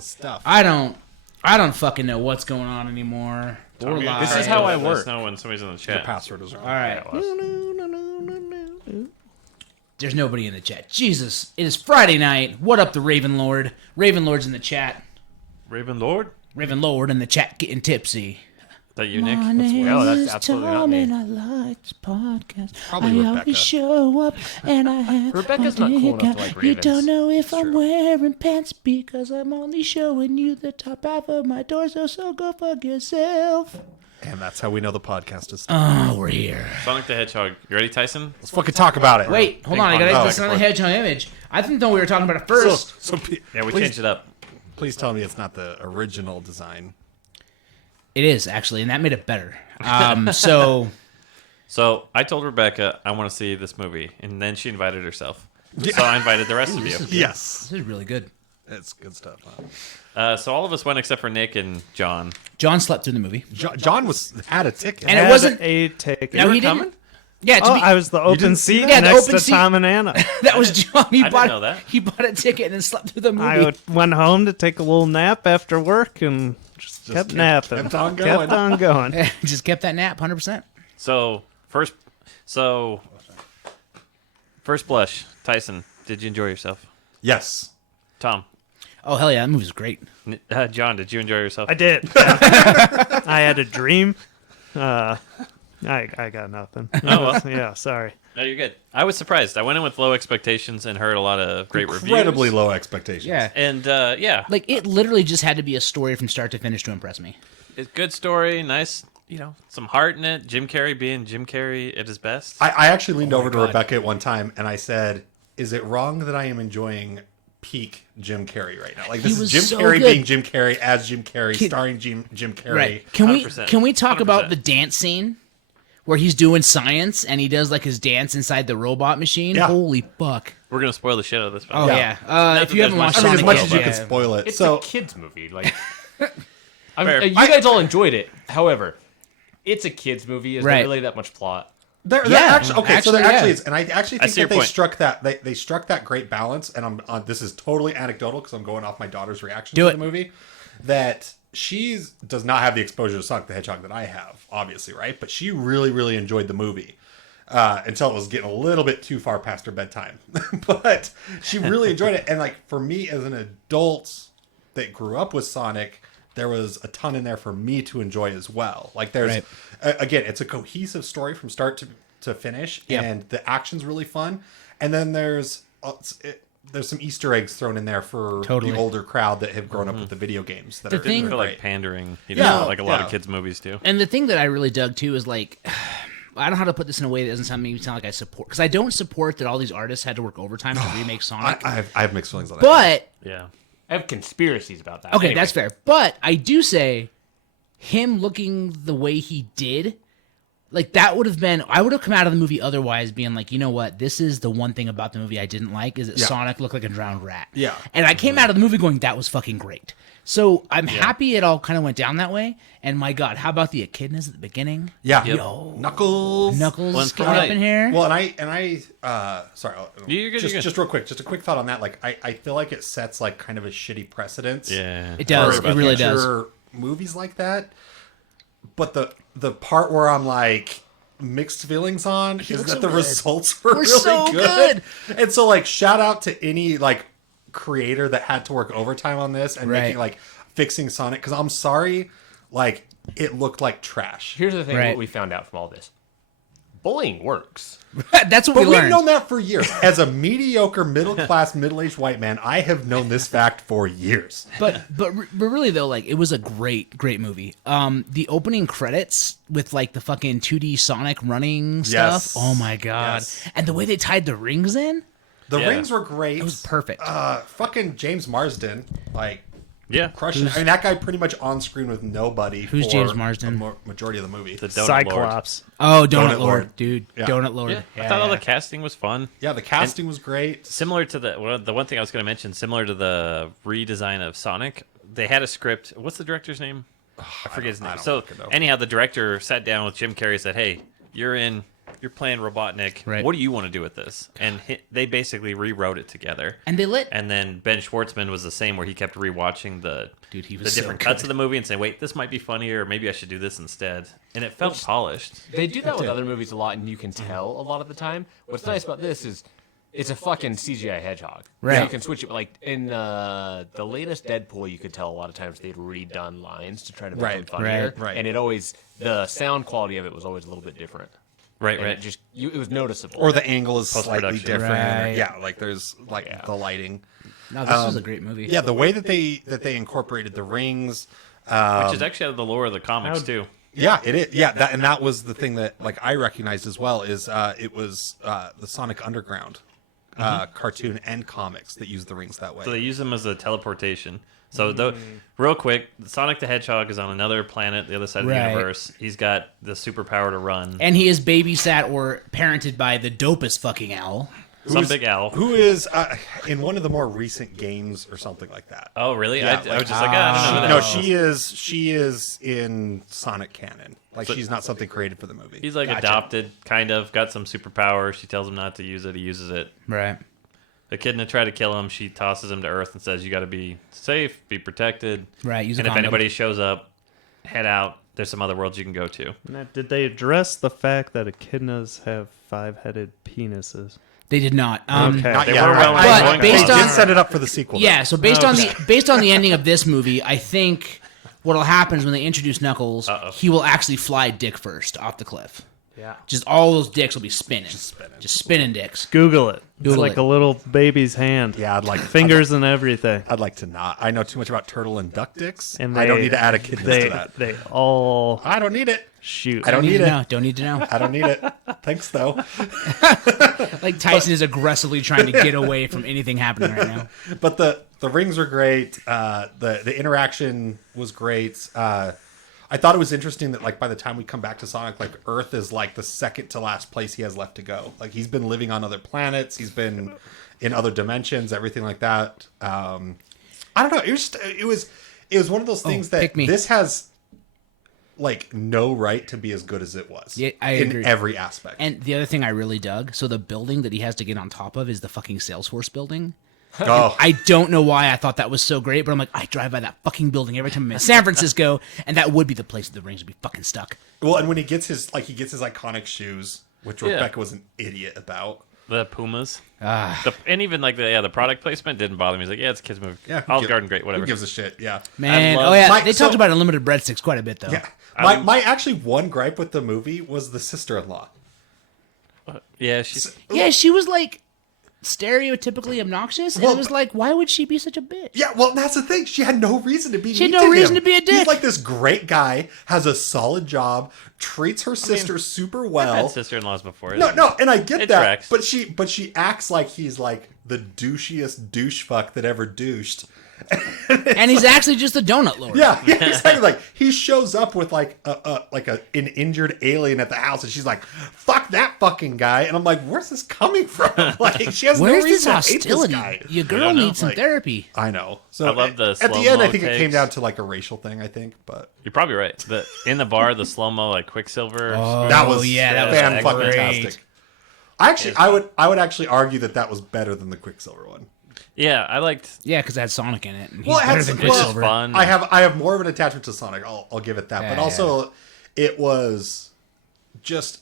of stuff. I don't fucking know what's going on anymore. We're live. This is how I Let work. us know when somebody's in the Your chat. password is wrong. All right. There's nobody in the chat. Jesus, it is Friday night. What up, the Raven Lord? Raven Lord's in the chat. Raven Lord? Raven Lord in the chat getting tipsy. That you, Nick? My name No, that's is absolutely Tom not me. and I like this podcast. Probably I Rebecca. always show up and I have Rebecca's my not cool dick enough to out. like You Ravens. don't know if I'm wearing pants because I'm only showing you the top half of my torso, so go fuck yourself. And that's how we know the podcast is. Oh, we're here. Sonic the Hedgehog. You ready, Tyson? Let's fucking talk about it. Wait, hold on. I gotta pong. listen on the Hedgehog image. I didn't know we were talking about it first. Yeah, we please, changed it up. Please tell me it's not the original design. It is, actually, and that made it better. So I told Rebecca I want to see this movie, and then she invited herself. So I invited the rest of you. Yes. this is really good. It's good stuff. So all of us went except for Nick and John. John slept through the movie. John had a ticket. And it wasn't... a ticket. No, he coming? didn't. Yeah, to Oh, be, I was the open didn't see seat that? Yeah, the next open to seat. Tom and Anna. that was John. He didn't bought know that. He bought a ticket and slept through the movie. I went home to take a little nap after work and just kept napping. kept on going. Kept on going. Just kept that nap, 100%. So first blush, Tyson. Did you enjoy yourself? Yes. Tom, Oh, hell yeah, that movie was great. John, did you enjoy yourself? I did. I had a dream. I got nothing. Oh, well. Yeah, sorry. No, you're good. I was surprised. I went in with low expectations and heard a lot of great Incredibly reviews. low expectations. Yeah. And yeah, Like, it literally just had to be a story from start to finish to impress me. it's good story, nice, some heart in it. Jim Carrey being Jim Carrey at his best. I actually leaned over to God. Rebecca at one time and I said, "Is it wrong that I am enjoying peak Jim Carrey right now? Like this He is was Jim so Carrey good. being Jim Carrey as Jim Carrey, starring Jim Carrey." Right. 100%. Can we talk about 100%. the dance scene where he's doing science and he does like his dance inside the robot machine? Yeah. Holy fuck. We're gonna spoil the shit out of this. Oh, film. yeah. Not If that you haven't there's watched much- I mean, as Sonic much yet, as you yeah. can spoil it. It's So a kids movie. Like, Fair. you guys all enjoyed it. However, it's a kids movie. Is Right. there really that much plot? They're Yeah, actually okay. So there actually, actually yeah. is, and I actually I think see that your they point. struck that they struck that great balance. And I'm this is totally anecdotal because I'm going off my daughter's reaction Do to it. the movie. That she does not have the exposure to Sonic the Hedgehog that I have, obviously, right? But she really enjoyed the movie until it was getting a little bit too far past her bedtime. But she really enjoyed it, and like for me as an adult that grew up with Sonic, there was a ton in there for me to enjoy as well. Like there's Right. again, it's a cohesive story from start to finish, Yeah. and the action's really fun. And then there's some Easter eggs thrown in there for Totally. the older crowd that have grown up with the video games. That The are thing- I feel like great. pandering, Yeah. like a lot Yeah. of kids' movies do. And the thing that I really dug too is like, I don't know how to put this in a way that doesn't sound like I support, because I don't support that all these artists had to work overtime to remake Sonic. I have mixed feelings on that. But Yeah. I have conspiracies about that. okay, Anyway, that's fair. But I do say, him looking the way he did, like that would have been, I would have come out of the movie otherwise being like, you know what, this is the one thing about the movie I didn't like, is that Yeah. Sonic looked like a drowned rat. Yeah. And I came out of the movie going, that was fucking great. So I'm happy it all kind of went down that way. And my God, how about the echidnas at the beginning? yeah, Yep. Yo, Knuckles. Knuckles One's coming up right. in here. Well, and I sorry, You're good, just you're good. just real quick, just a quick thought on that. Like, I feel like it sets like kind of a shitty precedence. Yeah. It does. for It really does. future movies like that. But the part where I'm like mixed feelings on is looks that so the good. results were We're really so good. And so like shout out to any like creator that had to work overtime on this and Right. making like fixing Sonic, because I'm sorry, like it looked like trash. Here's the thing: Right. what we found out from all this, bullying works. That's what But we we've learned. known that for years. As a mediocre, middle-class, middle-aged white man, I have known this fact for years. But really though, like it was a great movie. The opening credits with like the fucking 2D Sonic running stuff. Yes. Oh my God! Yes. And the way they tied the rings in, The Yeah. rings were great. it was perfect. Fucking James Marsden, like Yeah. crushing it. I mean, that guy pretty much on screen with nobody. Who's for James Marsden? the majority of the movie. The Donut Lord. Cyclops. Oh, Donut, Donut Lord, Lord. dude. Yeah. Donut Lord. Yeah. Yeah, I thought all yeah. the casting was fun. Yeah, the casting was great. Similar to the one thing I was going to mention, similar to the redesign of Sonic, they had a script. What's the director's name? I forget his I name. don't So fucking know. anyhow, the director sat down with Jim Carrey and said, "Hey, you're in you're playing Robotnik. Right. What do you want to do with this? And they basically rewrote it together. And they let And then Ben Schwartzman was the same, where he kept rewatching the he the was different so cuts good. of the movie and saying, "Wait, this might be funnier, or maybe I should do this instead." And it felt polished. They do that with other movies a lot, and you can tell a lot of the time. What's nice about this is it's a fucking CGI hedgehog. Right. So you can switch it. Like in the latest Deadpool, you could tell a lot of times they'd redone lines to try to make them funnier. right. And the sound quality of it was always a little bit different. Right, And right. it was noticeable. Or the angle is slightly Post-production. different. or- Right. yeah, like there's like the lighting. No, this was a great movie. Yeah, the way that they incorporated the rings. Which is actually out of the lore of the comics too. Yeah, it is. Yeah, that was the thing that like I recognized as well is it was the Sonic Underground cartoon and comics that used the rings that way. So they use them as a teleportation. So real quick, Sonic the Hedgehog is on another planet, the other side of the Right. universe. He's got the superpower to run. And he is babysat or parented by the dopest fucking owl. Some big owl. Who is in one of the more recent games or something like that. Oh, really? Yeah, I was just like, I don't know. who No, that she is in Sonic canon. Like she's not something created for the movie. He's like adopted, kind of. Got some superpower. She tells him not to use it. He uses it. Right. The kid try to kill him. She tosses him to Earth and says, "You got to be safe, be protected." Right, use a and if condom. anybody shows up, head out. There's some other worlds you can go to. Now, did they address the fact that echidnas have 5-headed penises? They did not. Okay. Not They yet, were right. well But going based They on- did set it up for the sequel. though. Yeah, so based on the ending of this movie, I think what'll happen is when they introduce Knuckles, he will actually fly dick first off the cliff. Yeah. Just all those dicks will be spinning. Just spinning dicks. Google it. Google it's like it. a little baby's hand. Yeah, I'd like Fingers and everything. I'd like to not. I know too much about turtle and duck dicks, And I don't they- need to add echidnas They, to that. they all I don't need it. shoot. I don't need to it. know. Don't need to know. I don't need it. Thanks though. Like Tyson is aggressively trying to get away from anything happening right now. But the rings were great. The interaction was great. I thought it was interesting that like by the time we come back to Sonic, like Earth is like the second to last place he has left to go. Like he's been living on other planets. He's been in other dimensions, everything like that. I don't know. It was one of those things that pick me. this has like no right to be as good as it was. Yeah, I in agree. every aspect. And the other thing I really dug, so the building that he has to get on top of is the fucking Salesforce building. Oh, I don't know why I thought that was so great, but I'm like, I drive by that fucking building every time I'm in San Francisco, and that would be the place that the rings would be fucking stuck. well, and when he gets his iconic shoes, which Yeah. Rebecca was an idiot about. The Pumas. And even like the product placement didn't bother me. He's like, yeah, it's a kid's movie. Yeah, Olive Garden, great, whatever. Who gives a shit? Yeah, Man, love- oh yeah, Mike, they talked so- about unlimited breadsticks quite a bit though. yeah. My actually one gripe with the movie was the sister-in-law. Yeah, she's Yeah, she was like stereotypically obnoxious, and Well, it was like, why would she be such a bitch? Yeah, well, that's the thing. She had no reason to be. She had mean no to reason him. to be a dick. He's like this great guy, has a solid job, treats her sister super I've well. had sister-in-laws before. No, and I get It that, tracks. but she acts like he's like the douchiest douche fuck that ever douched. And he's actually just a donut lord. Yeah, exactly. Like he shows up with like an injured alien at the house, and she's like, "Fuck that fucking guy," and I'm like, "Where's this coming from?" Like she has Where's no this reason to hate hostility? this guy. Your I girl don't know. needs some Like- therapy. I know. So I love the at the end. slow-mo I think it came takes. down to like a racial thing. I think, but You're probably right. In the bar, the slow-mo, like Quicksilver. that was yeah, that was fan fucking great. tastic. I would actually argue that was better than the Quicksilver one. Yeah, I liked. Yeah, because it had Sonic in it, and he's Well, it better has- than well, Quicksilver. fun. I have more of an attachment to Sonic. I'll give it that. Yeah, but also, it was just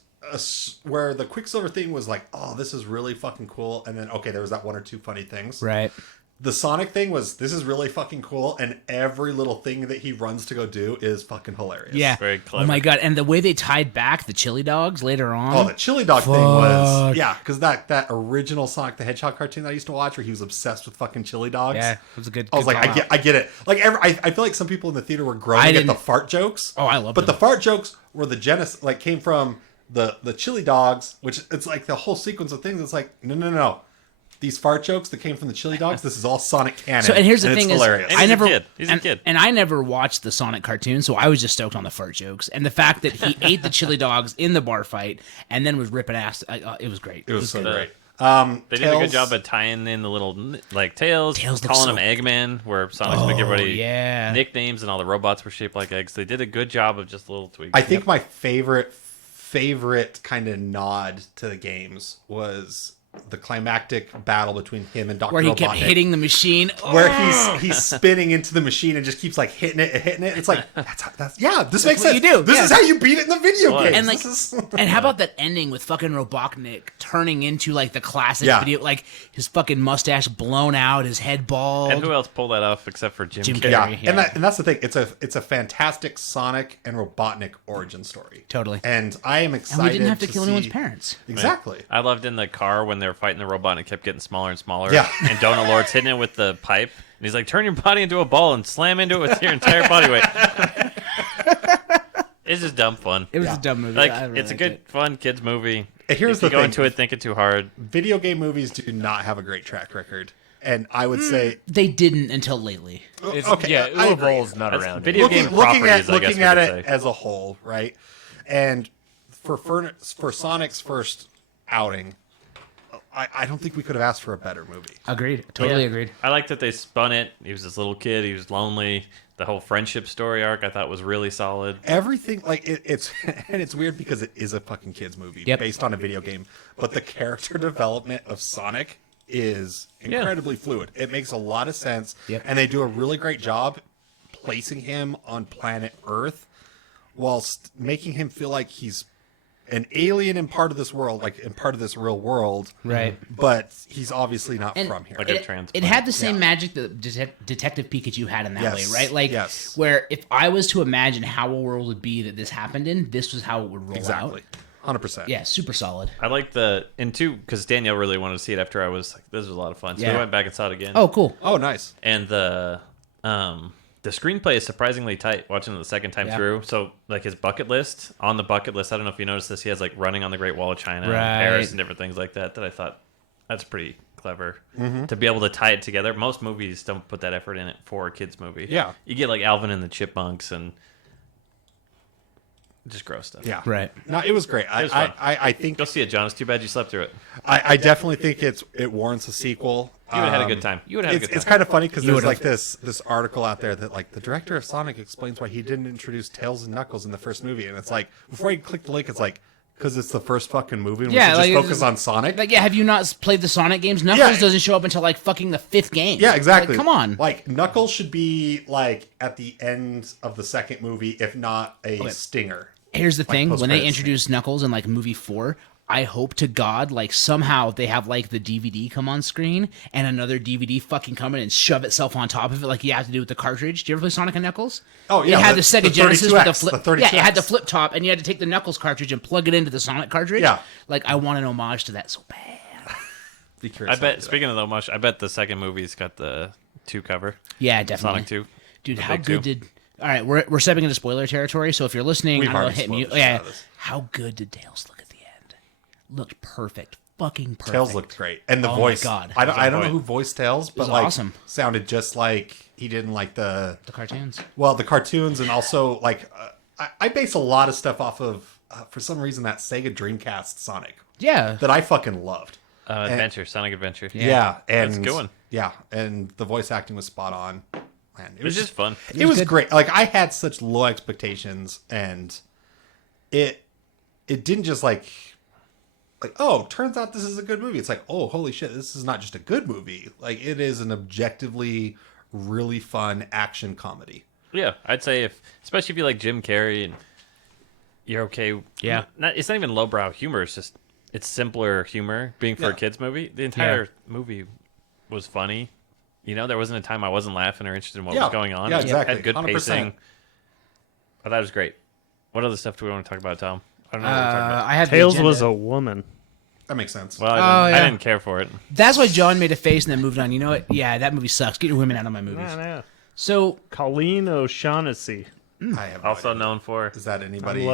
where the Quicksilver thing was like, oh, this is really fucking cool, and then okay, there was that one or two funny things. Right. The Sonic thing was, this is really fucking cool, and every little thing that he runs to go do is fucking hilarious. Yeah. Very clever. Oh my god! And the way they tied back the chili dogs later on. Oh, the chili dog thing was Fuck. yeah, because that original Sonic the Hedgehog cartoon that I used to watch, where he was obsessed with fucking chili dogs. Yeah, it was a good. I was good like, call out. I get it. Like, I feel like some people in the theater were I groaning at didn't- the fart jokes. Oh, I love But them. the fart jokes were the genesis, like, came from the chili dogs, which it's like the whole sequence of things. It's like, no. These fart jokes that came from the chili dogs, this is all Sonic canon. So and here's the it's thing is, hilarious. And I he's a never kid. He's a and, kid. and I never watched the Sonic cartoon, so I was just stoked on the fart jokes and the fact that he ate the chili dogs in the bar fight and then was ripping ass. It was great. It was so good. great. They did a good job of tying in the little like Tails Tails looks calling so- him Eggman, where Sonic's making everybody yeah. nicknames, and all the robots were shaped like eggs. They did a good job of just little tweaks. I think my favorite favorite kind of nod to the games was the climactic battle between him and Dr. Where he Robotnik, kept hitting the machine. where he's spinning into the machine and just keeps like hitting it and hitting it. It's like this makes what sense. you do, This yeah. is how you beat it in the video game. And like, This is... and how about that ending with fucking Robotnik turning into like the classic Yeah. video, like his fucking mustache blown out, his head bald. And who else pulled that off except for Jim Carrey? yeah, Yeah. and that's the thing. It's a fantastic Sonic and Robotnik origin story. Totally. And I am excited. And we didn't have to kill see... anyone's parents. Exactly. I loved in the car when they were fighting the robot and it kept getting smaller and smaller. Yeah. And Donut Lord's hitting it with the pipe. And he's like, turn your body into a ball and slam into it with your entire body weight. It's just dumb fun. It was a dumb movie. Like, I really it's a liked good, it. fun kids movie. And here's if you the go thing. into it thinking too hard. Video game movies do not have a great track record. And I would say... They didn't until lately. It's, Okay, yeah, I agree. Uwe not That's around. video anymore. game looking properties, I guess we at could it say. as a whole, right? And for Sonic's first outing, I don't think we could have asked for a better movie. Agreed. Totally Yeah. agreed. I like that they spun it. He was this little kid. He was lonely. The whole friendship story arc I thought was really solid. Everything like it's and it's weird because it is a fucking kids movie Yep. based on a video game, but the character development of Sonic is incredibly fluid. It makes a lot of sense, Yep. and they do a really great job placing him on planet Earth whilst making him feel like he's an alien in part of this world, like in part of this real world, Right. but he's obviously not And from here. Like a it transplant. had the same Yeah. magic that Detective Pikachu had in that Yes. way, right? Like, Yes. where if I was to imagine how a world would be that this happened in, this was how it would roll Exactly, out. 100%. Yeah, super solid. I like because Danielle really wanted to see it after I was like, this was a lot of fun. So Yeah. we went back and saw it again. Oh, cool. Oh, nice. And the screenplay is surprisingly tight watching it the second time Yeah. through. So like his bucket list, on the bucket list, I don't know if you noticed this, he has like running on the Great Wall of China Right. and Paris and different things like that I thought that's pretty clever Mm-hmm. to be able to tie it together. Most movies don't put that effort in it for a kids movie. Yeah. You get like Alvin and the Chipmunks and just gross stuff. Yeah, Right. No, it was great. was fun. I think Go see it, John. It's too bad you slept through it. I definitely think it warrants a sequel. You would have had a good time. You would have had a It's, good it's time. kind of funny because You there's would've. like this article out there that like the director of Sonic explains why he didn't introduce Tails and Knuckles in the first movie, and it's like before you click the link, it's like because it's the first fucking movie, and Yeah, we like, should it's just focus just- on Sonic. Like, yeah, have you not played the Sonic games? Knuckles Yeah. doesn't show up until like fucking the 5th game. Yeah, exactly. Like, come on. Like Knuckles should be like at the end of the second movie, if not a stinger. Here's the thing: when they post-credits introduce Knuckles in like movie 4, I hope to God like somehow they have like the DVD come on screen and another DVD fucking come in and shove itself on top of it, like you have to do with the cartridge. Do you ever play Sonic and Knuckles? Oh, yeah, it had the- the Sega the Genesis with the 32X, flip. the 32X. Yeah, it had the flip top, and you had to take the Knuckles cartridge and plug it into the Sonic cartridge. Yeah. like I want an homage to that so bad. Be curious. I how they bet, do speaking of the much, I bet the second movie's got the 2 cover. Yeah, definitely. Sonic 2. Dude, The how big good 2. did? All right, we're stepping into spoiler territory. So if you're listening, We've I don't know, already hit spoiled mute. the shit Yeah, out of this. how good did Tails look at the end? Looked perfect, fucking perfect. Tails looked great, and the Oh my voice. God. I don't know point. who voiced Tails, but was like awesome. sounded just like he didn't like the cartoons. the cartoons, and also like I base a lot of stuff off of for some reason that Sega Dreamcast Sonic Yeah, that I fucking loved. Adventure, Sonic Adventure. Yeah, and That's a good one. Yeah, and the voice acting was spot on. Man, It was just fun. It was good. great. Like I had such low expectations, and it didn't just like oh, turns out this is a good movie. It's like, oh, holy shit, this is not just a good movie. Like it is an objectively really fun action comedy. Yeah, I'd say especially if you like Jim Carrey and you're okay. Yeah. It's not even lowbrow humor. It's just it's simpler humor being for a Yeah. kids movie. The entire movie was funny. You know, there wasn't a time I wasn't laughing or interested in what Yeah. was going on. Yeah, It exactly. had good 100%. pacing. I thought it was great. What other stuff do we want to talk about, Tom? I don't know what we're talking about. I have the Tails agenda. was a woman. That makes sense. Well, Oh, yeah. I didn't care for it. That's why John made a face and then moved on. You know what? Yeah, that movie sucks. Get your women out of my movies. Yeah. So Colleen O'Shaughnessy. I have no Also idea. known for Is that anybody?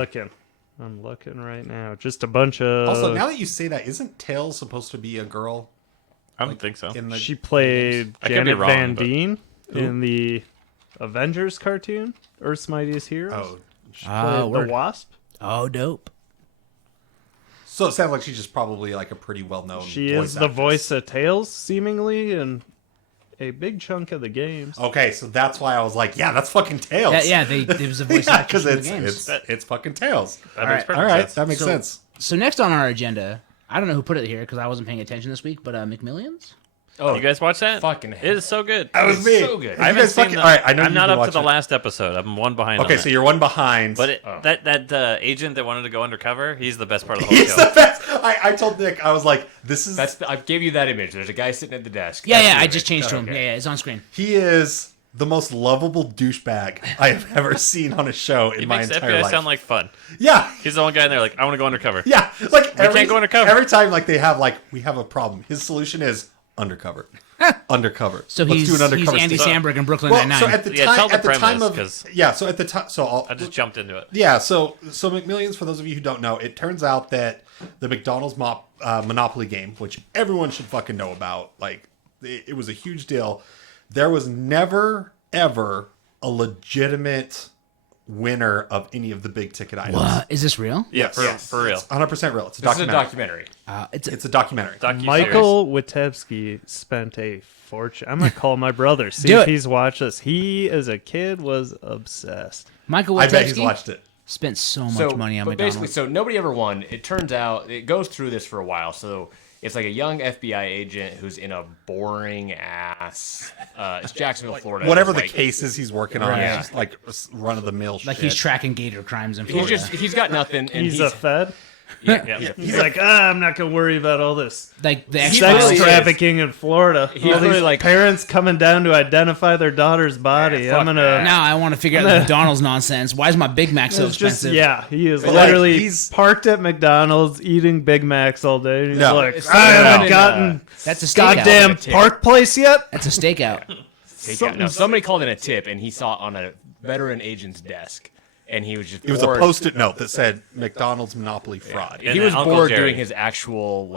I'm looking right now. Just a bunch of. Also, now that you say that, isn't Tails supposed to be a girl? I don't think so. In the she played I could be Janet wrong, Van but- Deen in the Avengers cartoon, Earth's Mightiest Heroes. Oh, She played word. the Wasp. oh, dope. so it sounds like she's just probably like a pretty well-known. She voice is the actress. voice of Tails, seemingly, in a big chunk of the games. Okay, so that's why I was like, yeah, that's fucking Tails. There was a voice Yeah, actress because in the games. it's fucking Tails. That makes perfect All right, sense. that makes sense. So next on our agenda, I don't know who put it here because I wasn't paying attention this week, but McMillions. Oh, You guys watch that? Fucking It is so good. That was It's me. so good. You I haven't guys seen fucking. the, All right, I know I'm you not need up to watch the it. last episode. I'm one behind. Okay, on so that. you're one behind. But that agent that wanted to go undercover, he's the best part of the whole he's show. the best. I told Nick, I was like, this is. I gave you that image. There's a guy sitting at the desk. Yeah, That's yeah, the I image. just changed to him. Okay. Yeah, it's on screen. He is the most lovable douchebag I have ever seen on a show in He my makes entire FBI life. sound like fun. Yeah, He's the one guy in there like, I want to go undercover. yeah. Like We can't go undercover. Every time, like they have, like we have a problem. His solution is undercover, undercover. So Let's he's do an undercover Andy sting. Samberg in Brooklyn Well, Nine-Nine. so at the Yeah, time, tell the at the time premise, of 'cause yeah, so at the time, so I just jumped into it. yeah, so McMillions, for those of you who don't know, it turns out that the McDonald's Monopoly game, which everyone should fucking know about, like it was a huge deal. There was never ever a legitimate winner of any of the big ticket items. What? Is this real? Yeah, Yes, for real. it's 100% real. It's a This is a documentary. documentary. It's a documentary. Docu-series. Michael Witebski spent a fortune. I'm gonna call my brother. See Do if it. he's watched this. He, as a kid, was obsessed. Michael I bet he's Witebski watched it. spent so much money on but McDonald's. basically, so nobody ever won. It turns out it goes through this for a while. So it's like a young FBI agent who's in a boring ass. It's Jacksonville, Florida. Whatever It's the like- case is he's working on, Right. is just like run of the mill like shit. he's tracking gator crimes in He's Florida. he's got nothing, and He's a Fed. yeah. He's like, I'm not gonna worry about all this like the He sex really is. trafficking in Florida. He's all these really like- parents coming down to identify their daughter's body. fuck I'm gonna. that. Now I want to figure out the McDonald's nonsense. Why is my Big Mac so It's just expensive? he is But, literally like, he's- parked at McDonald's eating Big Macs all day. And he's No. like, It's I haven't been, gotten That's a stakeout. goddamn Tip. Park Place yet. That's a stakeout. No, somebody called in a tip, and he saw it on a veteran agent's desk, and he was just It was a bored. post-it note that said McDonald's Monopoly fraud. Yeah. He And was Uncle bored Jerry. doing his actual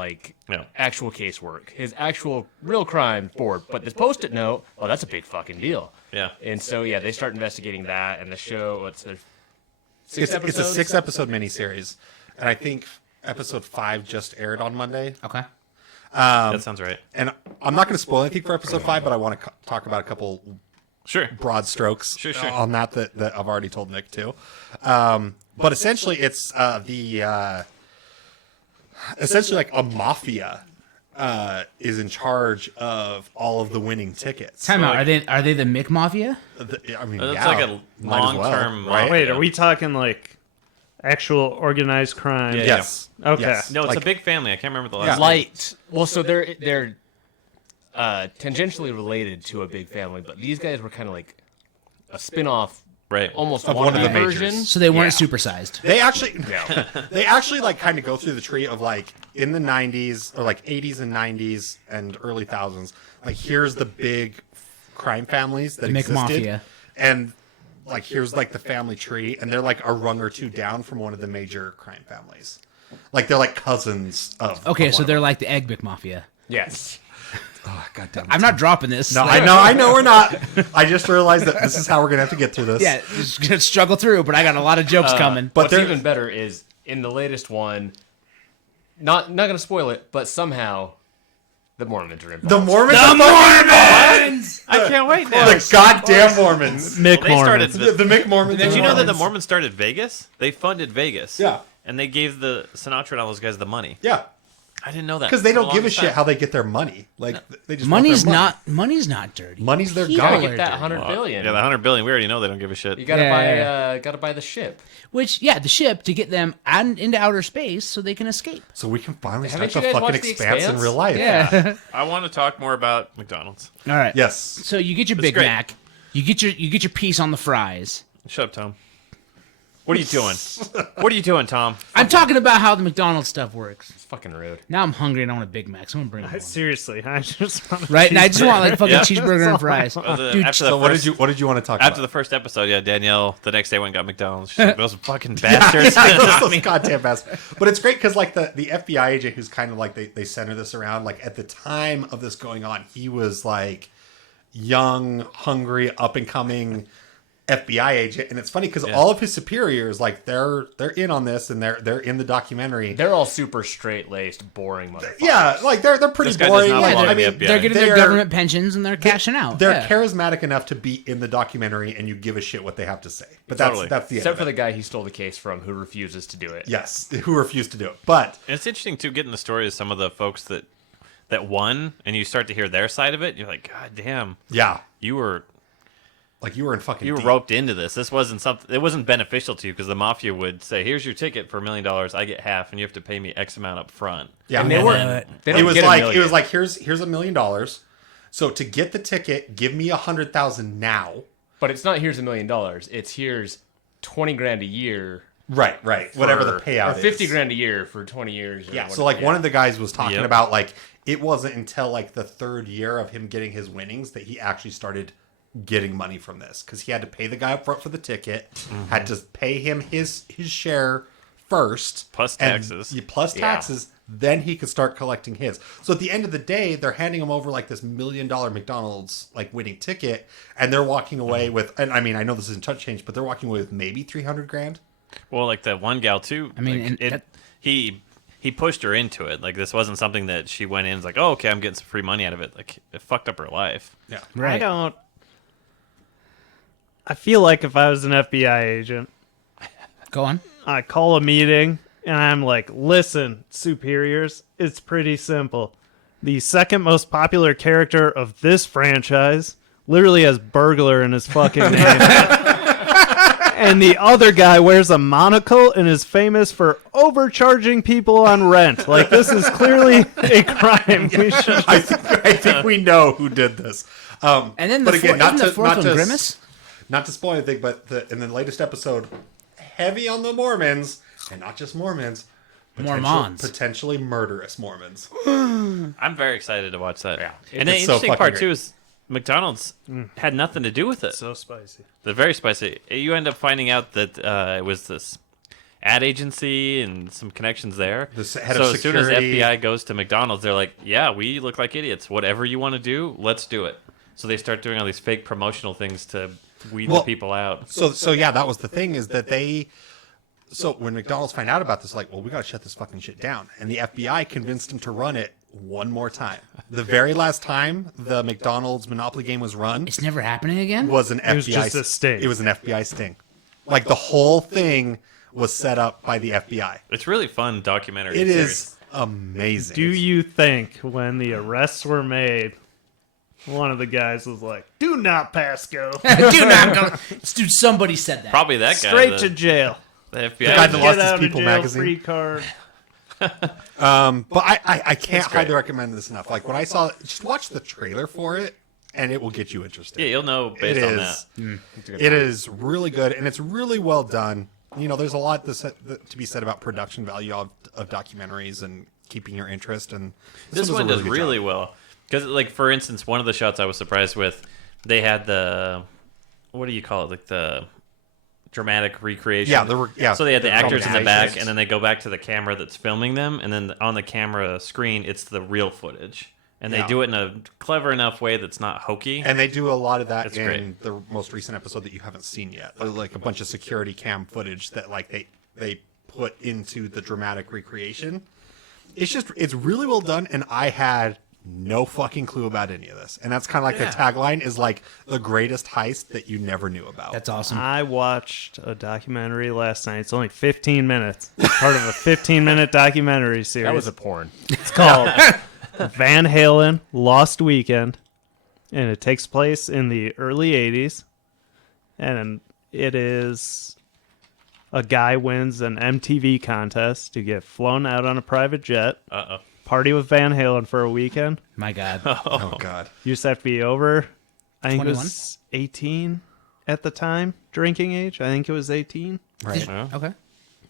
Yeah. actual casework, his actual real crime bored. But this post-it note, oh, that's a big fucking deal. Yeah. And so yeah, they start investigating that, and the show. What's there? It's a 6-episode miniseries, and I think episode 5 just aired on Monday. Okay. That sounds right. And I'm not going to spoil anything for episode 5, but I want to talk about a couple Sure. broad strokes Sure. on that I've already told Nick too. But essentially, it's essentially like a mafia is in charge of all of the winning tickets. Time out. like- Are they the Mick Mafia? I mean, That's yeah, like a might as well, long-term right? Wait, Yeah. are we talking like actual organized crime? Yeah. Yes. Okay. Yes. No, it's Like, a big family. I can't remember the last Yeah. name. Light. Well, so they're tangentially related to a big family, but these guys were kind of like a spin-off, Right. almost Of one of the wannabe majors. version. So they weren't Yeah. supersized. They actually, No. they actually like kind of go through the tree of like in the 90s or like 80s and 90s and early thousands. Like here's the big crime families that The existed, McMafia. and like here's like the family tree, and they're like a rung or two down from one of the major crime families. Like they're like cousins of. Okay, of so one they're of like the Egg Mick Mafia. Yes. them. Oh, God damn it. I'm not dropping this. No, Like, I know we're not. I just realized that this is how we're gonna have to get through this. Yeah, just gonna struggle through, but I got a lot of jokes coming. But What's they're even better is in the latest one. Not gonna spoil it, but somehow the Mormons are involved. the Mormons. I can't wait now. The goddamn Mormons. Mick They started Mormons. The Mick Mormons. Did you know that the Mormons. Mormons started Vegas? They funded Vegas. Yeah. And they gave the Sinatra and all those guys the money. Yeah. I didn't know that. Because they For the don't give a longest shit time. how they get their money. Like they just want Money's their money. not dirty. Money's their People Gotta god. are get that dirty. 100 billion. Yeah, the 100 billion. We already know they don't give a shit. You gotta Yeah. gotta buy the ship. Which, yeah, the ship to get them into outer space so they can escape. So we can finally Haven't start you the guys fucking watched The expanse in Expanse? real life. Yeah. I want to talk more about McDonald's. All right. Yes. So you get your Big great. Mac, you get your piece on the fries. Shut up, Tom. What are you doing? What are you doing, Tom? I'm talking about how the McDonald's stuff works. It's fucking rude. Now I'm hungry and I want a Big Mac. So I'm gonna bring one. Seriously, I just want Right? And I just want like fucking Yeah. cheeseburger and fries. Dude, After the So what first, did you want to talk after about? the first episode, yeah, Danielle the next day went and got McDonald's. She's like, those fucking bastards. Those goddamn bastards. But it's great because like the FBI agent who's kind of like they center this around, like at the time of this going on, he was like young, hungry, up and coming, FBI agent, and it's funny because all of his superiors, like they're in on this, and they're in the documentary. They're all super straight laced, boring motherfuckers. Yeah, like they're pretty This guy boring. does not Yeah, belong I in the mean, FBI. They're getting their They're- government pensions and they're cashing out. they're Yeah. charismatic enough to be in the documentary, and you give a shit what they have to say. But that's Totally. that's the end Except of for the it. guy he stole the case from, who refuses to do it. Yes, who refused to do it. But And it's interesting too, getting the story of some of the folks that won, and you start to hear their side of it. You're like, God damn, yeah, you were like you were in fucking. you were deep. roped into this. This wasn't something. It wasn't beneficial to you because the mafia would say, "Here's your ticket for $1 million. I get half, and you have to pay me X amount up front." Yeah, And they were. They don't It was get like $1 million. here's $1 million. So to get the ticket, give me 100,000 now. But it's not here's $1 million. It's here's 20 grand a year. Right. Whatever the payout Or 50 is. grand a year for 20 years. Or Yeah. whatever. So like one of the guys was talking Yep. about like it wasn't until like the third year of him getting his winnings that he actually started getting money from this because he had to pay the guy up front for the ticket, had to pay him his share first Plus and- taxes. plus taxes. Then he could start collecting his. So at the end of the day, they're handing him over like this $1 million McDonald's like winning ticket, and they're walking away with. And I mean, I know this isn't touch change, but they're walking away with maybe 300 grand. Well, like that one gal too. I mean, like, and that- he pushed her into it. Like this wasn't something that she went in and was like, "Oh, okay, I'm getting some free money out of it." Like it fucked up her life. Yeah. Right. I feel like if I was an FBI agent, Go on. I call a meeting and I'm like, listen, superiors, it's pretty simple. The second most popular character of this franchise literally has burglar in his fucking name. And the other guy wears a monocle and is famous for overcharging people on rent. Like, this is clearly a crime. We should I think we know who did this. And then the, but again, not isn't to the fourth not one to Grimace? not to spoil anything, but in the latest episode, heavy on the Mormons, and not just Mormons, Mormons. potentially murderous Mormons. I'm very excited to watch that. Yeah. And the It's so interesting fucking part great. too is McDonald's had nothing to do with it. so spicy. They're very spicy. You end up finding out that it was this ad agency and some connections there. The head so of as soon as security. FBI goes to McDonald's, they're like, "Yeah, we look like idiots. Whatever you want to do, let's do it." So they start doing all these fake promotional things to weed Well, the people out. So yeah, that was the thing is that they. So when McDonald's find out about this, like, well, we got to shut this fucking shit down, and the FBI convinced him to run it one more time. The very last time the McDonald's Monopoly game was run It's never happening again? was an FBI. was just a sting. It was an FBI sting. Like the whole thing was set up by the FBI. It's really fun documentary. It series. is amazing. Do you think when the arrests were made, one of the guys was like, do not pass go. Do not go. Dude, somebody said that. Probably that guy. Straight the, to jail. the FBI. The guy that Get lost his out of People jail magazine. free card. But I can't highly recommend this enough. Like when I saw, just watch the trailer for it, and it will get you interested. Yeah, you'll know It based on is. that. It is really good, and it's really well done. You know, there's a lot to be said about production value of documentaries and keeping your interest. And This one does really well because, like, for instance, one of the shots I was surprised with, they had the what do you call it, like the dramatic recreation. Yeah, So they had the actors in the back, dramatics. and then they go back to the camera that's filming them, and then on the camera screen, it's the real footage, and they Yeah. do it in a clever enough way that's not hokey. And they do a lot of that It's in great. the most recent episode that you haven't seen yet. Like a bunch of security cam footage that like they put into the dramatic recreation. It's really well done, and I had no fucking clue about any of this. And that's kind of like the tagline is like the greatest heist that you never knew about. That's awesome. I watched a documentary last night. It's only 15 minutes. Part of a 15-minute documentary series. That was a porn. It's called Van Halen Lost Weekend, and it takes place in the early 80s. And it is a guy wins an MTV contest to get flown out on a private jet, Uh-oh. party with Van Halen for a weekend. My God. Oh god. You just have to be over, I think 21? it was 18 at the time, drinking age. I think it was 18. Right. Okay.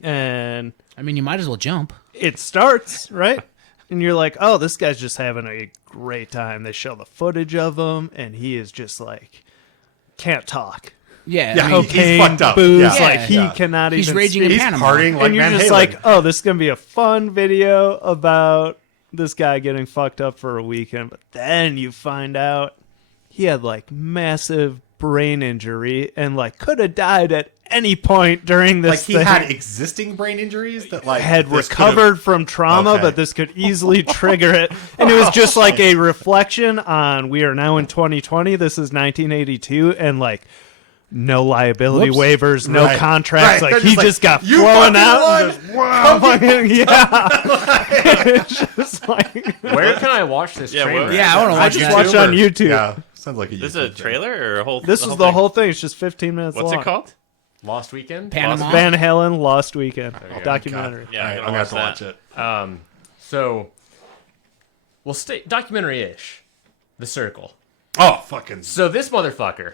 And I mean, you might as well jump. it starts, right? And you're like, oh, this guy's just having a great time. They show the footage of him, and he is just like, can't talk. Yeah. Yeah, I mean, he's Cocaine, fucked up. booze, Yeah. like he Yeah. cannot he's even raging speak. in He's Panama. partying like And you're Van just Halen. like, oh, this is going to be a fun video about this guy getting fucked up for a weekend. But then you find out he had like massive brain injury and like could have died at any point during this Like he thing. had existing brain injuries that like Had this recovered from trauma, Okay. but this could easily trigger it. And it was just like a reflection on we are now in 2020. This is 1982, and like no liability Whoops. waivers, no Right. contracts. Right. Like They're he just just got "You thrown fucking out. won! And just, wow, fucking, yeah. It's just like Where can I watch this Yeah, train well- wreck? Yeah, I want to I watch just that. watched on YouTube. Yeah, sounds like a YouTube. This is a thing. trailer or a whole? This was the thing? whole thing. It's just 15 minutes What's long. it called? Lost Weekend? Panama. Van Halen Lost Weekend you go. documentary. Yeah, All right, I'm I'm gonna gonna have to watch watch that. it. So, we'll stay documentary-ish. The Circle. Oh, fucking So this motherfucker,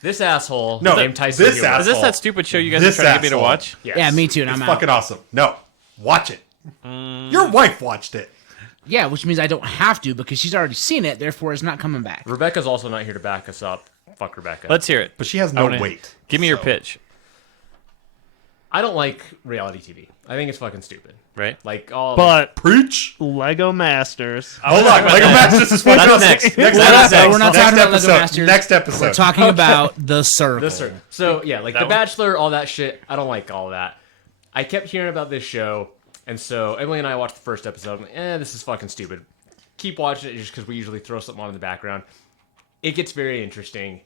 this asshole, No, named Tyson this Hewitt. asshole. Is this that stupid show you guys This are trying to get me to asshole. watch? Yes. Yeah, me too, and it's I'm out. fucking awesome. No, watch it. Your wife watched it. Yeah, which means I don't have to because she's already seen it, therefore it's not coming back. Rebecca's also not here to back us up. Fuck Rebecca. Let's hear it. But she has I no wanna- weight. Give me your so- pitch. I don't like reality TV. I think it's fucking stupid. Right? Like all. But Preach. Lego Masters. Hold on, Lego Masters is fucking That's awesome. next. Next We're not- episode. we're not Next talking about Lego episode. Masters. Next episode. We're talking about The Circle. This or- so yeah, like That The one? Bachelor, all that shit. I don't like all that. I kept hearing about this show, and so Emily and I watched the first episode. I'm like, this is fucking stupid. Keep watching it just because we usually throw something on in the background. It gets very interesting,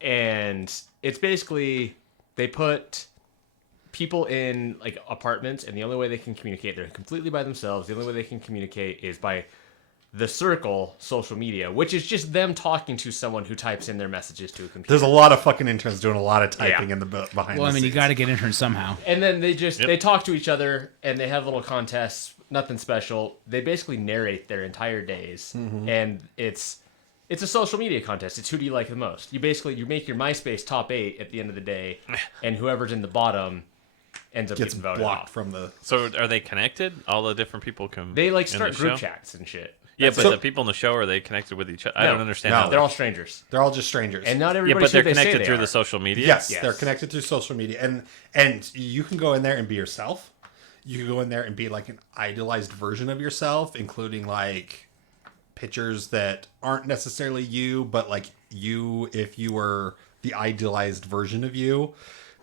and it's basically they put people in like apartments, and the only way they can communicate, they're completely by themselves. The only way they can communicate is by The Circle social media, which is just them talking to someone who types in their messages to a computer. There's a lot of fucking interns doing a lot of typing Yeah. in the behind Well, I the mean, you scenes. got to get interns somehow. And then they talk to each other, and they have little contests. Nothing special. They basically narrate their entire days, and it's a social media contest. It's who do you like the most. You make your MySpace top 8 at the end of the day, and whoever's in the bottom ends up Gets getting voted blocked off. from the. So are they connected? All the different people come. They like in start the group show? chats and shit. Yeah, but So- the people in the show, are they connected with each other? I No. don't understand No. how They're all strangers, They're all just strangers. and not Yeah, everybody. but they're connected through the social media. Yes, Yes. they're connected through social media, and you can go in there and be yourself. You can go in there and be like an idealized version of yourself, including like pictures that aren't necessarily you, but like you if you were the idealized version of you.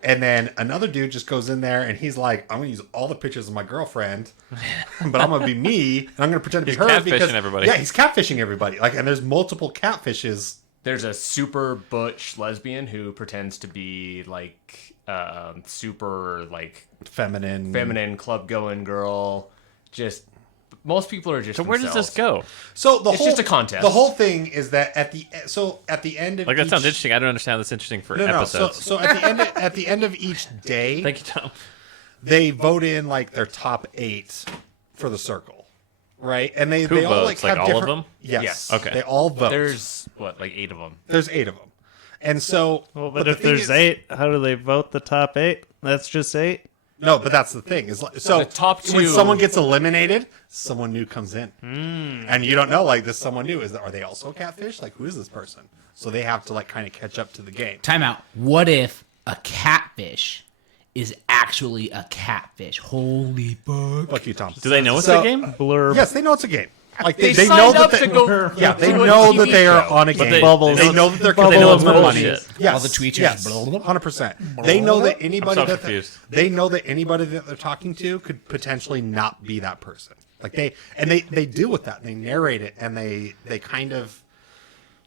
And then another dude just goes in there and he's like, I'm gonna use all the pictures of my girlfriend, but I'm gonna be me and I'm gonna pretend to be He's her catfishing because everybody. Yeah, he's catfishing everybody. Like, and there's multiple catfishes. There's a super butch lesbian who pretends to be like super like feminine club going girl. Just most people are just. So where does this themselves. go? So the It's whole just a contest. The whole thing is that at the end of Like that each, sounds interesting. I don't understand how that's interesting for No, episodes. So at the end of each day, Thank you, Tom. they vote in like their top 8 for the circle, right? And they Who all votes? like have Like all of different. them? Yes. Yes. Okay. They all vote. There's like 8 of them. There's 8 of them, and so. Well, but the if thing there's is- 8, how do they vote the top 8? That's just 8. No, but that's the thing. Is like, so The top when 2 someone gets eliminated, someone new comes in, and you don't know like this. Someone new are they also a catfish? Like who is this person? So they have to like kind of catch up to the game. Time out. What if a catfish is actually a catfish? Holy fuck. Fuck you, Tom. Do they know it's So- a game? Blurb. Yes, they know it's a game. Like They they signed know that up they, to go. yeah, they to a know TV that they are show. on a But game. they- Bubbles. They know that they're Bubbles They know it's competing for bullshit. money. Yes, All the tweeters. yes, 100%. They know that anybody I'm so that confused. they know that anybody that they're talking to could potentially not be that person. Like they deal with that. They narrate it and they kind of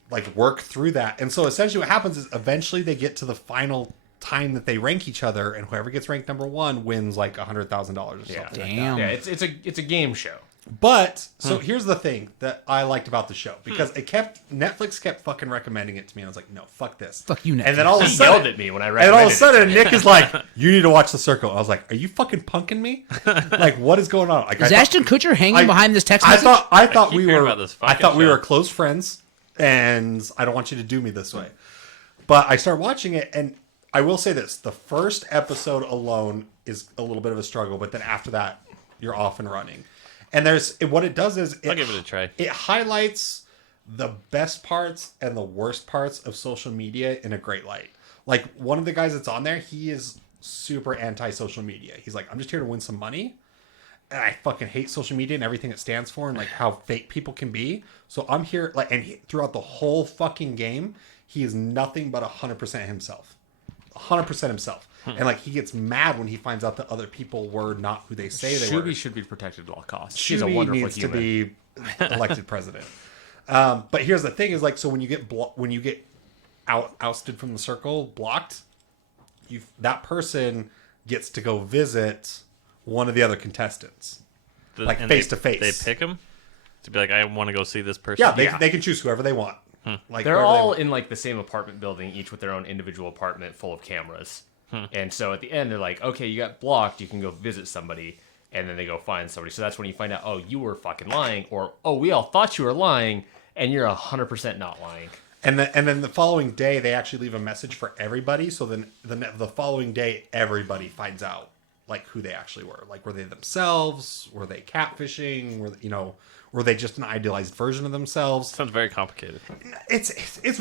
like work through that. And so essentially what happens is eventually they get to the final time that they rank each other, and whoever gets ranked number 1 wins like $100,000 or something. Yeah. Like Damn. Yeah, it's a game show. But so here's the thing that I liked about the show because Netflix kept fucking recommending it to me, and I was like, no, fuck this, Fuck you, And Netflix. then all of a He sudden, yelled at me when I and recommended all of a sudden, it. Nick is like, you need to watch The Circle. I was like, are you fucking punking me? Like, what is going on? Like, Is Ashton Kutcher hanging I- behind this text I message? thought keep we hearing were about this I fucking thought we show. were close friends, and I don't want you to do me this way. But I started watching it, and I will say this: the first episode alone is a little bit of a struggle, but then after that, you're off and running. And what it does is I'll give it a try. It highlights the best parts and the worst parts of social media in a great light. Like one of the guys that's on there, he is super anti-social media. He's like, I'm just here to win some money. I fucking hate social media and everything it stands for and like how fake people can be. So I'm here like, and throughout the whole fucking game, he is nothing but 100% himself, 100% himself. And like he gets mad when he finds out that other people were not who they say they were. Shuby should be protected at all costs. She's a Shuby wonderful needs human. to be elected president. But here's the thing: is like so when you get ousted from the circle, blocked, that person gets to go visit one of the other contestants, like face to face. They pick him to be like, I want to go see this person. Yeah, they can choose whoever they want. Like They're whoever all they want. in like the same apartment building, each with their own individual apartment full of cameras. And so at the end, they're like, okay, you got blocked. You can go visit somebody. And then they go find somebody. So that's when you find out, oh, you were fucking lying. Or, oh, we all thought you were lying. And you're 100% not lying. And then the following day, they actually leave a message for everybody. So then the following day, everybody finds out like who they actually were. Like, were they themselves? Were they catfishing? Were they just an idealized version of themselves? Sounds very complicated. It's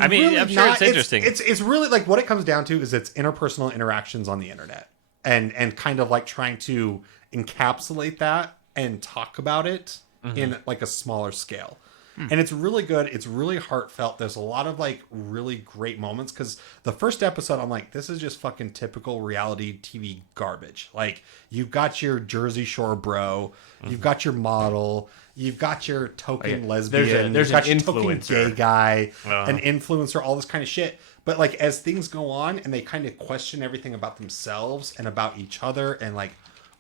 I mean, really I'm sure not, it's interesting. It's really like what it comes down to is it's interpersonal interactions on the internet and kind of like trying to encapsulate that and talk about it in like a smaller scale. And it's really good. It's really heartfelt. There's a lot of like really great moments because the first episode, I'm like, this is just fucking typical reality TV garbage. Like you've got your Jersey Shore bro, you've got your model, you've got your token lesbian, there's you've got an your token influencer. gay guy, an influencer, all this kind of shit. But like as things go on and they kind of question everything about themselves and about each other and like,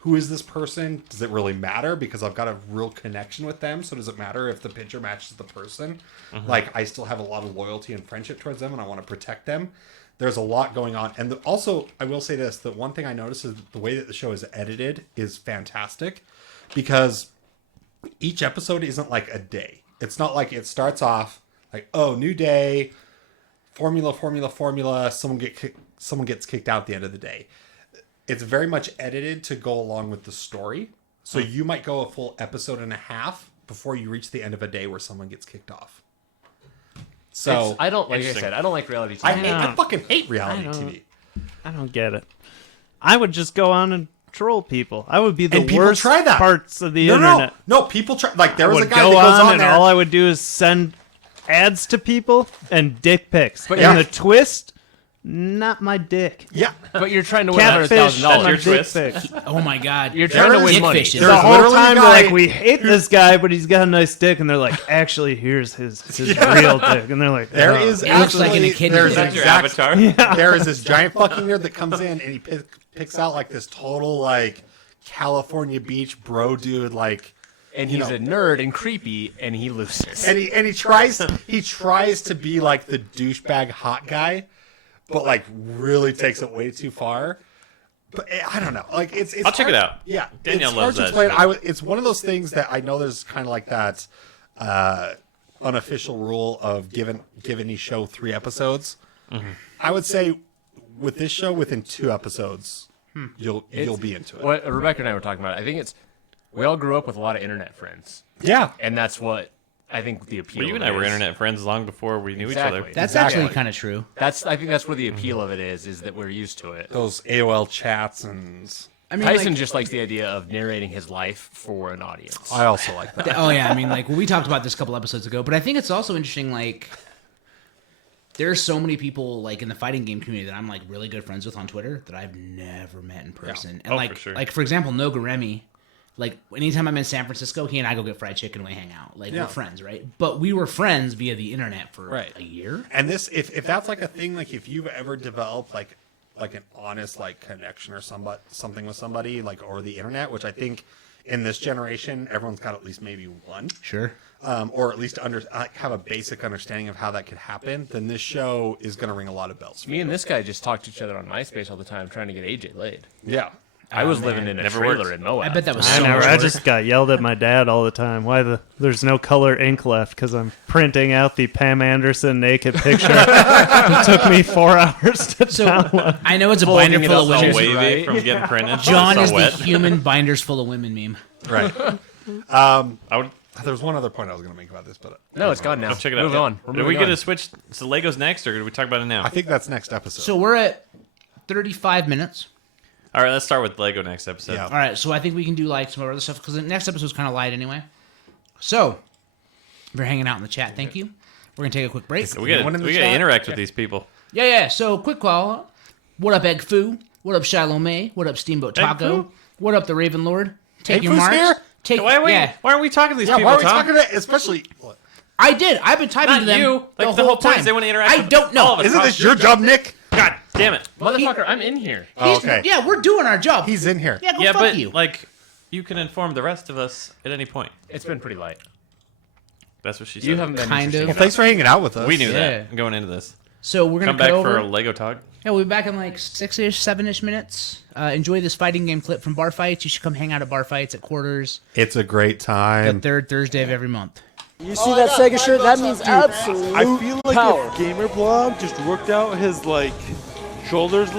who is this person? Does it really matter? Because I've got a real connection with them. So does it matter if the picture matches the person? Like I still have a lot of loyalty and friendship towards them and I want to protect them. There's a lot going on. And also, I will say this, that one thing I noticed is the way that the show is edited is fantastic because each episode isn't like a day. It's not like it starts off like, oh, new day, formula, someone gets kicked out at the end of the day. It's very much edited to go along with the story. So you might go a full episode and a half before you reach the end of a day where someone gets kicked off. So I don't, like I Interesting. said, I don't like reality TV. I fucking hate reality I don't- TV. I don't get it. I would just go on and troll people. I would be the And people worst try that. parts of the No, internet. no, people try. Like there I was a would guy go that goes on and there. all I would do is send ads to people and dick pics. But yeah. the twist, not my dick. Yeah, But you're trying to win Catfish, $100,000. not your dick twist. pics. Oh my god. You're trying to win Dick money. fishing. There's The whole literally a time they're guy like, we hate this guy, but he's got a nice dick, and they're like, actually, here's his real dick, and they're like, there "Oh." is It looks like an absolutely echidna. there's Is That's your exact- avatar. There is this giant fucking nerd that comes in and he picks out like this total like California beach bro dude like. And You he's know. a nerd and creepy, and he loses. And he tries to be like the douchebag hot guy, but like really takes it way too far. But I don't know. Like it's I'll check hard- it out. Yeah, Danielle it's hard loves to that explain. shit. It's one of those things that I know there's kind of like that unofficial rule of give any show 3 episodes. I would say with this show, within 2 episodes, you'll be into it. What Rebecca and I were talking about, I think we all grew up with a lot of internet friends. Yeah, And that's what I think the appeal Well, you of and I it were is. internet friends long before we knew Exactly. each other. That's Exactly. actually kind of true. I think that's where the appeal of it is that we're used to it. those AOL chats and I mean, Tyson like, just likes the idea of narrating his life for an audience. I also like that. oh yeah, I mean, like we talked about this a couple episodes ago, but I think it's also interesting. Like, there's so many people like in the fighting game community that I'm like really good friends with on Twitter that I've never met in person. And Oh, like, for sure. like for example, Noga Remy. Like anytime I'm in San Francisco, he and I go get fried chicken and we hang out. Like Yeah. we're friends, right? But we were friends via the internet for Right. a year. And this, if that's like a thing, like if you've ever developed like an honest like connection or something with somebody like over the internet, which I think in this generation everyone's got at least maybe one, Sure. or at least have a basic understanding of how that could happen, then this show is going to ring a lot of bells. For Me you. and this guy just talk to each other on MySpace all the time trying to get AJ laid. Yeah, I was living in a Never trailer worked. in Moab. I bet that was I so never. much I work. just got yelled at my dad all the time. Why there's no color ink left because I'm printing out the Pam Anderson naked picture. It took me 4 hours to download. I know it's a Folding binder it full up of so All women. wavy. wavy right? from getting printed. John so is wet. the human binders full of women meme. right. I would There was one other point I was going to make about this, but No, it's gone now. go check it out. Move on. We're Are we moving going to on. switch to Legos next, or do we talk about it now? I think that's next episode. So we're at 35 minutes. All right, let's start with Lego next episode. Yeah. All right, so I think we can do like some other stuff because the next episode's kind of light anyway. So, if you're hanging out in the chat, thank you. We're gonna take a quick break. We got Anyone in to the chat? interact with these people. Yeah. So, quick call. What up, Egg Foo? What up, Shiloh May? What up, Steamboat Taco? Foo? What up, the Raven Lord? Take Egg your Foo's marks. here? Take Why aren't we talking to these Yeah, people, why are we Tom? talking to especially? I did. I've been typing Not to them you. the Like, whole point time. is they want to interact I with don't all know. of us. Isn't this your job, Nick? God damn it. Motherfucker, I'm in here. Oh, okay. Yeah, we're doing our job. He's in here. Yeah, go Yeah, fuck but you. like, you can inform the rest of us at any point. It's been pretty light. That's what she said. You haven't been Kind interested of. Well, thanks for hanging out with us. We knew Yeah. that going into this. So we're gonna Come cut back over. for a Lego talk. Yeah, we'll be back in like 6-ish, 7-ish minutes. Enjoy this fighting game clip from Bar Fights. You should come hang out at Bar Fights at Quarters It's a great the time. third Thursday of every month. You see that Sega shirt? That means absolute I feel like power. if Gamer Blob just worked out his like shoulders